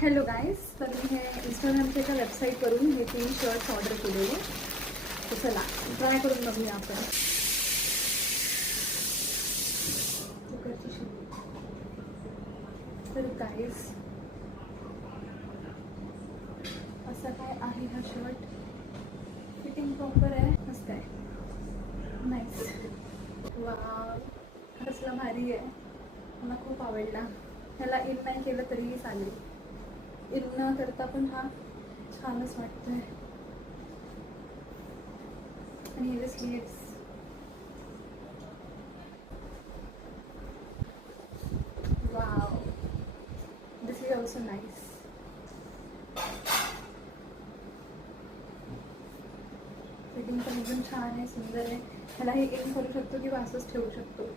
Hello guys, तर मी हे इंस्टाग्रामच्या एका वेबसाईटवरून हे 3 शर्ट्स ऑर्डर केलेले. तर चला ट्राय करून बघूया आपण. तर गाईज असा काय आहे हा शर्ट. फिटिंग प्रॉपर आहे, मस्त आहे, नाईस. वाव, कसला भारी आहे, मला खूप आवडला. ह्याला इन नाही केलं तरीही चालेल, इन न करता पण हा छानच वाटतोय. आणि हे sleeves, wow, this is also nice. Fitting पण एकदम छान आहे, सुंदर आहे. ह्याला हे इन करू शकतो किंवा असंच ठेवू शकतो.